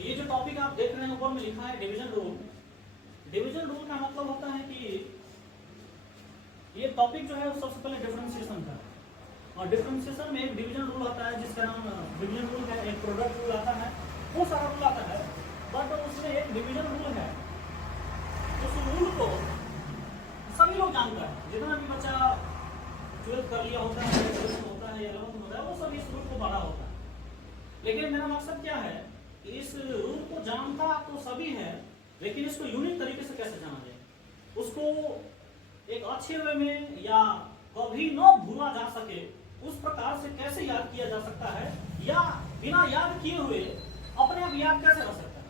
ये जो टॉपिक आप देख रहे हैं ऊपर में लिखा है डिवीजन रूल। डिवीजन रूल का मतलब होता है कि ये टॉपिक जो है वो सबसे पहले डिफरेंशिएशन का, और डिफरेंशिएशन में एक डिवीजन रूल आता है जिसका नाम डिवीजन रूल है। एक प्रोडक्ट रूल आता है, वो सारा रूल आता है, बट उसमें एक डिवीजन रूल है। उस रूल को सभी लोग जानता है, जितना भी बच्चा 12th कर लिया होता है, ग्रेजुएशन होता है या 11th होता है, वो सब इस रूल को पढ़ा होता है। लेकिन मेरा मकसद क्या है कि इस रूल को जानता तो सभी है, लेकिन इसको यूनिक तरीके से कैसे जाना जाए, उसको एक अच्छे वे में या कभी न भूला जा सके उस प्रकार से कैसे याद किया जा सकता है, या बिना याद किए हुए अपने आप याद कैसे रह सकता है,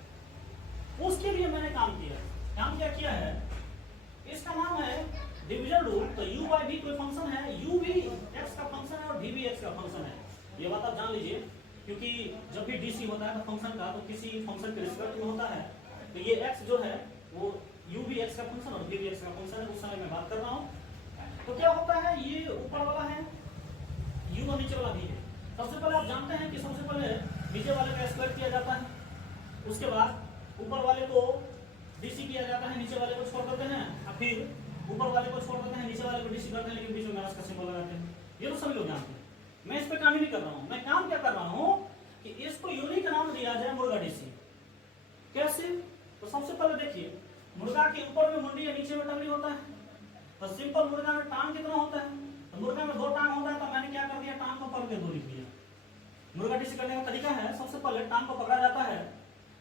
उसके लिए मैंने काम क्या किया है। इसका नाम है डिवीजन रूल। तो u बाई v कोई फंक्शन है, u भी x का फंक्शन है और v भी x का फंक्शन है। ये बात आप जान लीजिए, क्योंकि जब भी डी सी होता है तो फंक्शन का, तो किसी फंक्शन के रिस्पेक्ट में होता है, तो ये x जो है वो u भी x का फंक्शन और v भी x का फंक्शन है। उस समय मैं बात कर रहा हूँ। तो क्या होता है, ये ऊपर वाला है u और नीचे वाला v है। सबसे पहले आप जानते हैं कि सबसे पहले नीचे वाले का स्क्वायर किया जाता है, उसके बाद ऊपर वाले को डीसी किया जाता है, नीचे वाले को छोड़ देते हैं, और फिर ऊपर वाले को छोड़ देते हैं, नीचे वाले को डीसी करते हैं, लेकिन बीच में माइनस का सिंबल लगाते हैं। ये तो सभी लोग जानते हैं। मैं इस पे काम ही नहीं कर रहा हूँ। मैं काम क्या कर रहा हूँ कि इसको यूनिक नाम दिया जाए मुर्गा डीसी। कैसे? तो सबसे पहले देखिए, मुर्गा के ऊपर में मुंडी या नीचे में टंगड़ी होता है। तो सिंपल मुर्गा में टांग कितना होता है? तो मुर्गा में 2 टांग होता है, तो मैंने क्या कर दिया, टांग को पकड़ के 2 लिख दिया। मुर्गा डीसी करने का तरीका है, सबसे पहले टांग को पकड़ा जाता है,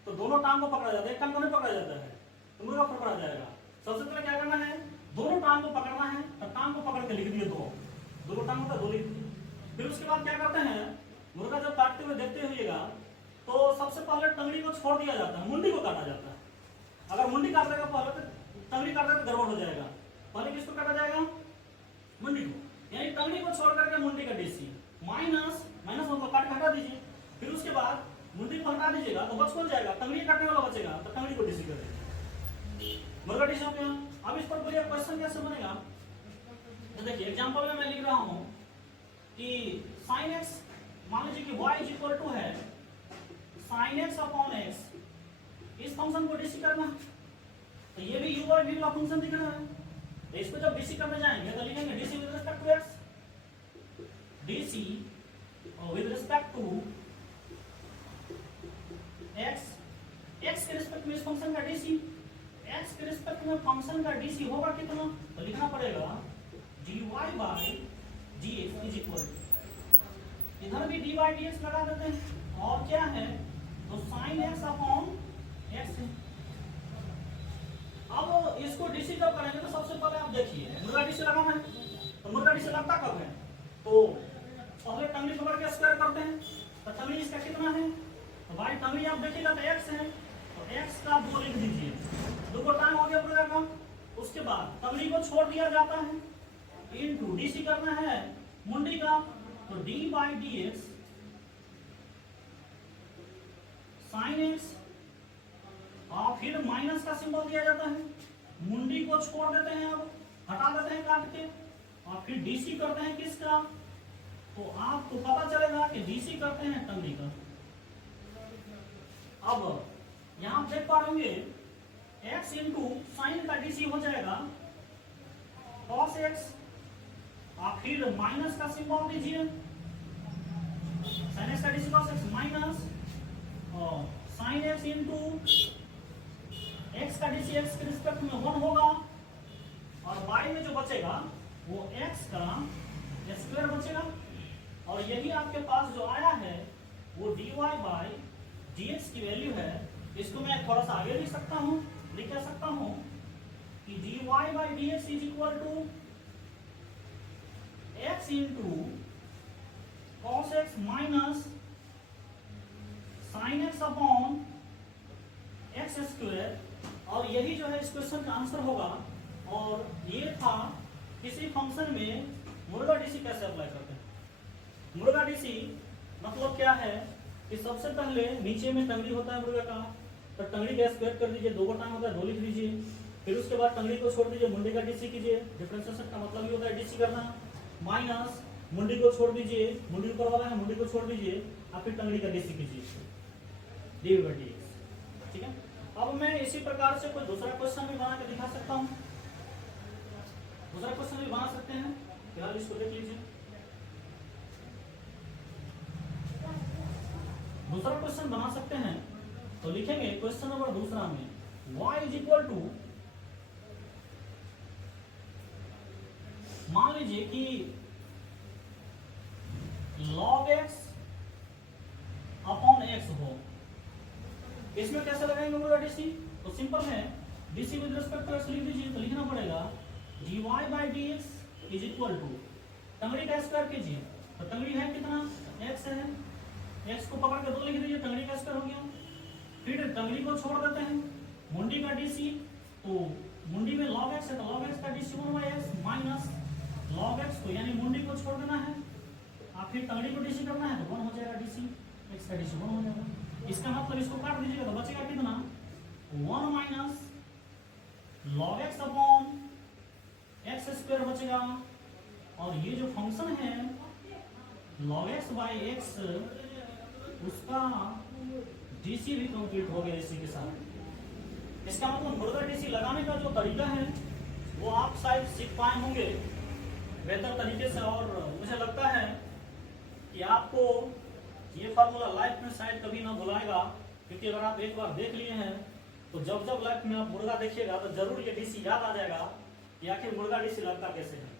तो दोनों टांग को पकड़ा जाता है, एक टांग को नहीं पकड़ा जाता है, तो मुर्गा पकड़ा जाएगा। सबसे पहले क्या करना है, दोनों टांग को पकड़ना है, तो टांग को पकड़ के लिख दिए 2, दोनों टांग होता है 2 लिख दिए। फिर उसके बाद क्या करते हैं, मुर्गा जब काटते हुए देखते हुएगा तो सबसे पहले टंगड़ी को छोड़ दिया जाता है, मुंडी को काटा जाता है। अगर मुंडी काट देगा पहले, तो टंगड़ी काट देगा तो गड़बड़ हो जाएगा। पहले किसको काटा जाएगा, मुंडी को, यानी टंगड़ी को छोड़ करके मुंडी का डीसी माइनस मतलब काट हटा दीजिए। फिर उसके बाद मुंडी को हटा दीजिएगा तो बच खोल जाएगा, टंगड़ी काटने वाला बचेगा, तो टंगड़ी को डीसी कर देगा, मुर्गा डीसी हो गया। अब इस पर बोलिए क्वेश्चन कैसे बनेगा। तो देखिए एग्जांपल में मैं लिख रहा हूं कि sin x, मान लीजिए कि y इज इक्वल टू है sin x अपॉन x, इस फंक्शन को डीसी करना है। तो ये भी u और v का फंक्शन दिख रहा है, तो इसको जब डीसी करने जाएंगे तो लिखेंगे DC with respect to x, DC with respect to x, x के रिस्पेक्ट में इस फंक्शन का डीसी, x के रिस्पेक्ट में फंक्शन का डीसी होगा कितना, तो लिखना पड़ेगा dy by dx is equal to, इधर भी dy dx लगा देते हैं, और क्या है तो sin x अपॉन x है। अब इसको डीसी जब करेंगे तो सबसे पहले आप देखिए मुर्गा डीसी लगाना है, तो मुर्गा डीसी लगता कब है, तो पहले टंगड़ी पकड़ के स्क्वायर करते हैं, तो टंगड़ी इसका कितना है, तो भाई टंगड़ी आप देखिएगा तो x है, तो x का 2 लिख दीजिए, 2 को टाइम हो गया मुर्गा का। उसके बाद टंगड़ी को छोड़ दिया जाता है, इनटू डीसी करना है मुंडी का, तो d by D x sine x, और फिर माइनस का सिंबल दिया जाता है, मुंडी को छोड़ देते हैं, अब हटा देते हैं काट के, और फिर डीसी करते हैं किसका, तो आपको पता चलेगा कि डीसी करते हैं टंगड़ी का। अब यहां देख पा रहे होंगे x इंटू साइन का डीसी हो जाएगा cos x, और फिर माइनस का सिंबल दीजिए, sin x का डीसी cos x माइनस और sin x इंटू x का डीसी x के रिस्पेक्ट में 1 होगा, और y में जो बचेगा वो x का स्क्वायर बचेगा, और यही आपके पास जो आया है वो dy बाई dx की वैल्यू है। इसको मैं थोड़ा सा आगे लिख सकता हूँ, लिख सकता हूँ कि dy by dx is equal to x into cos x minus sin x upon x square, और यही जो है इस क्वेश्चन का आंसर होगा। और ये था किसी फंक्शन में मुर्गा डीसी कैसे अप्लाई करते हैं। मुर्गा डीसी मतलब क्या है कि सबसे पहले नीचे में टंगड़ी होता है मुर्गा का, तो टंगड़ी का स्क्वायर कर दीजिए, 2 का टांग होता है 2 लिख दीजिए। फिर उसके बाद टंगड़ी को छोड़ दीजिए, मुंडी का डीसी कीजिए, डिफरेंशिएशन का मतलब ही होता है डीसी करना, माइनस मुंडी को छोड़ दीजिए, मुंडी ऊपर वाला है मुंडी को छोड़ दीजिए, और फिर टंगड़ी का डीसी कीजिए डी बाई डी एक्स। ठीक है। अब मैं इसी प्रकार से कोई दूसरा क्वेश्चन भी बना के दिखा सकता हूँ, दूसरा क्वेश्चन भी बना सकते हैं। फिलहाल इसको देख लीजिए। दूसरा क्वेश्चन बना सकते हैं तो लिखेंगे क्वेश्चन नंबर दूसरा में y इज इक्वल टू, मान लीजिए कि log x अपॉन x हो। इसमें कैसे लगाएंगे पूरा डीसी? तो सिंपल है, DC with respect to x लिख दीजिए। तो लिखना पड़ेगा dy by dx is equal to, टंगड़ी का स्क्वायर कीजिए। तो टंगड़ी है कितना? x है, x को पकड़ के 2 लिख दीजिए, टंगड़ी का स्क्वायर हो गया। फिर टंगड़ी को छोड़ देते हैं, मुंडी का डीसी, तो मुंडी में log x है तो log x का DC 1/x minus log x को, यानी मुंडी को छोड़ देना है, आप फिर टंगड़ी को डीसी करना है तो 1 हो जाएगा डीसी, x का डीसी 1 हो जाएगा। इसका मतलब इसको काट दीजिएगा तो बचेगा कितना? 1 minus log x upon x square बचेगा। और ये जो फंक्शन है log x बाई x, उसका डीसी भी कंप्लीट हो गया इसी के साथ। इसका मतलब मुर्गा डीसी लगाने का जो तरीका है वो आप शायद सीख पाए होंगे बेहतर तरीके से, और मुझे लगता है कि आपको ये फार्मूला लाइफ में शायद कभी ना भुलाएगा, क्योंकि अगर आप एक बार देख लिए हैं तो जब जब लाइफ में आप मुर्गा देखिएगा तो जरूर ये डीसी याद आ जाएगा कि आखिर मुर्गा डीसी लगता कैसे है।